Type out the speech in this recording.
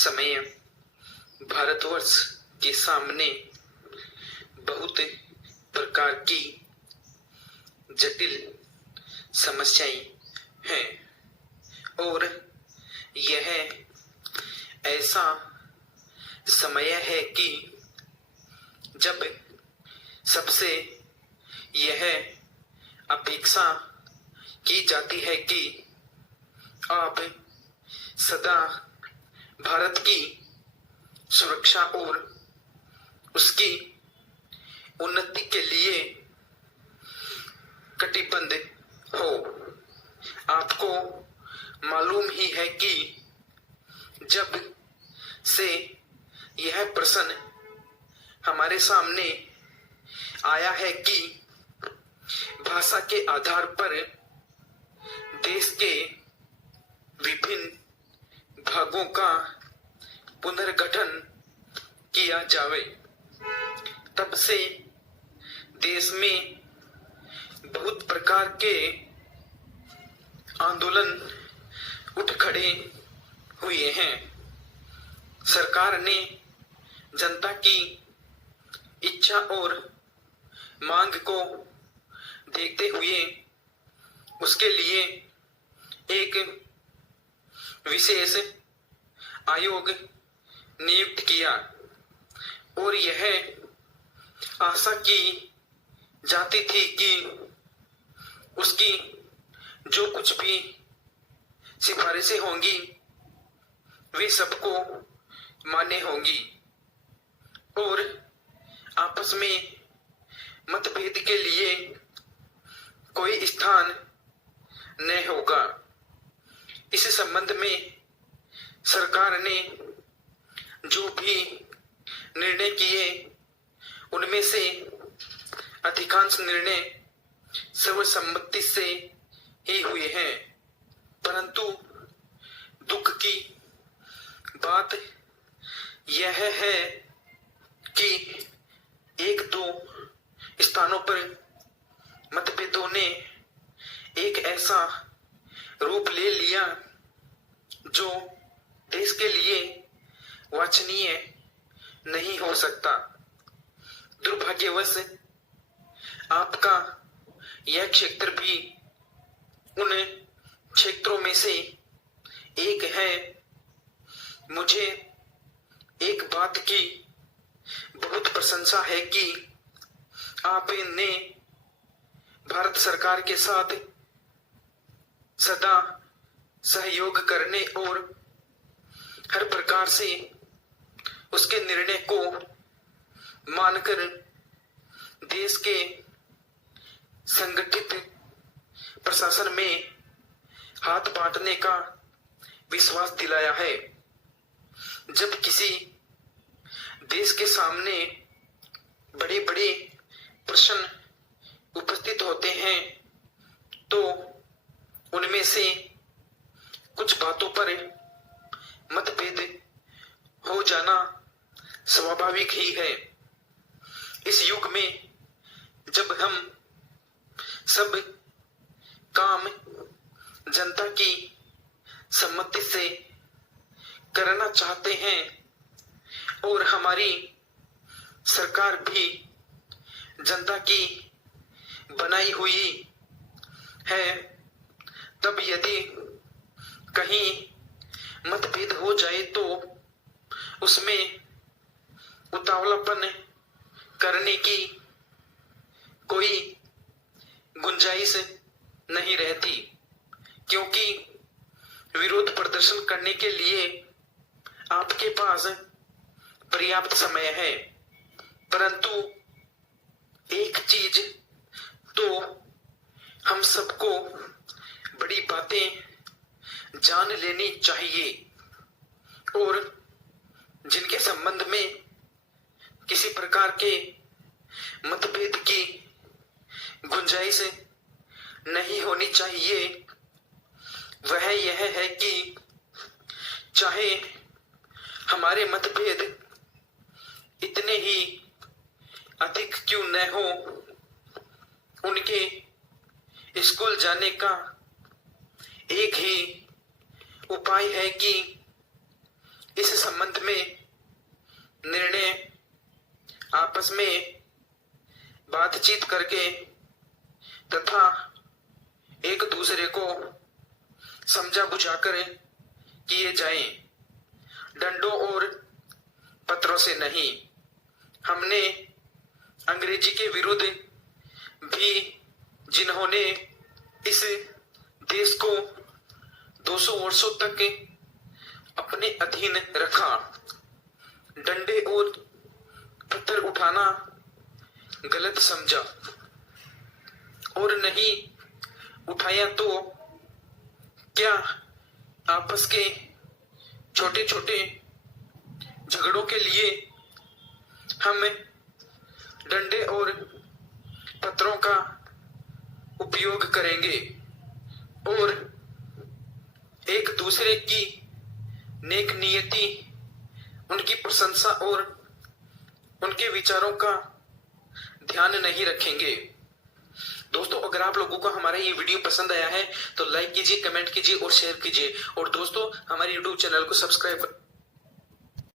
समय भारतवर्ष के सामने बहुत प्रकार की जटिल समस्याएं हैं और यह ऐसा समय है कि जब सबसे यह अपेक्षा की जाती है कि आप सदा भारत की सुरक्षा और उसकी उन्नति के लिए कटिबद्ध हो। आपको मालूम ही है कि जब से यह प्रश्न हमारे सामने आया है कि भाषा के आधार पर देश के विभिन्न भागों का पुनर्गठन किया जावे, तब से देश में बहुत प्रकार के आंदोलन उठ खड़े हुए हैं। सरकार ने जनता की इच्छा और मांग को देखते हुए उसके लिए एक विशेष आयोग नियुक्त किया और यह आशा की जाती थी कि उसकी जो कुछ भी सिफारिशें होंगी वे सबको मान्य होंगी और आपस में मतभेद के लिए कोई स्थान न होगा। इस संबंध में सरकार ने जो भी निर्णय किए उनमें से अधिकांश निर्णय सर्वसम्मति से ही हुए हैं, परंतु दुख की बात यह है कि एक दो स्थानों पर मतभेदों ने एक ऐसा रूप ले लिया जो देश के लिए वांछनीय नहीं हो सकता। दुर्भाग्यवश आपका यह क्षेत्र भी उन क्षेत्रों में से एक है। मुझे एक बात की बहुत प्रशंसा है कि आपने भारत सरकार के साथ सदा सहयोग करने और हर प्रकार से उसके निर्णय को मानकर देश के संगठित प्रशासन में हाथ बांटने का विश्वास दिलाया है। जब किसी देश के सामने बड़े बड़े प्रश्न उपस्थित होते हैं तो उनमें से कुछ बातों पर मतभेद हो जाना स्वाभाविक ही है। इस युग में जब हम सब काम जनता की सम्मति से करना चाहते हैं और हमारी सरकार भी जनता की बनाई हुई है, तब यदि कहीं मतभेद हो जाए तो उसमें उतावलापन करने की कोई गुंजाइश नहीं रहती, क्योंकि विरोध प्रदर्शन करने के लिए आपके पास पर्याप्त समय है। परंतु एक चीज तो हम सबको बड़ी बातें जान लेनी चाहिए और जिनके संबंध में किसी प्रकार के मतभेद की गुंजाइश नहीं होनी चाहिए, वह यह है कि चाहे हमारे मतभेद इतने ही अधिक क्यों न हो, उनके स्कूल जाने का एक ही उपाय है कि इस संबंध में निर्णय आपस में बातचीत करके तथा एक दूसरे को समझा बुझाकर किए जाएं, डंडों और पत्रों से नहीं। हमने अंग्रेजी के विरुद्ध भी जिन्होंने इस देश को 200 वर्षों तक अपने अधीन रखा, डंडे और पत्थर उठाना गलत समझा और नहीं उठाया तो क्या आपस के छोटे छोटे झगड़ों के लिए हम डंडे और पत्थरों का उपयोग करेंगे और एक दूसरे की नेक नियति, उनकी प्रशंसा और उनके विचारों का ध्यान नहीं रखेंगे। दोस्तों, अगर आप लोगों को हमारा ये वीडियो पसंद आया है तो लाइक कीजिए, कमेंट कीजिए और शेयर कीजिए। और दोस्तों, हमारे YouTube चैनल को सब्सक्राइब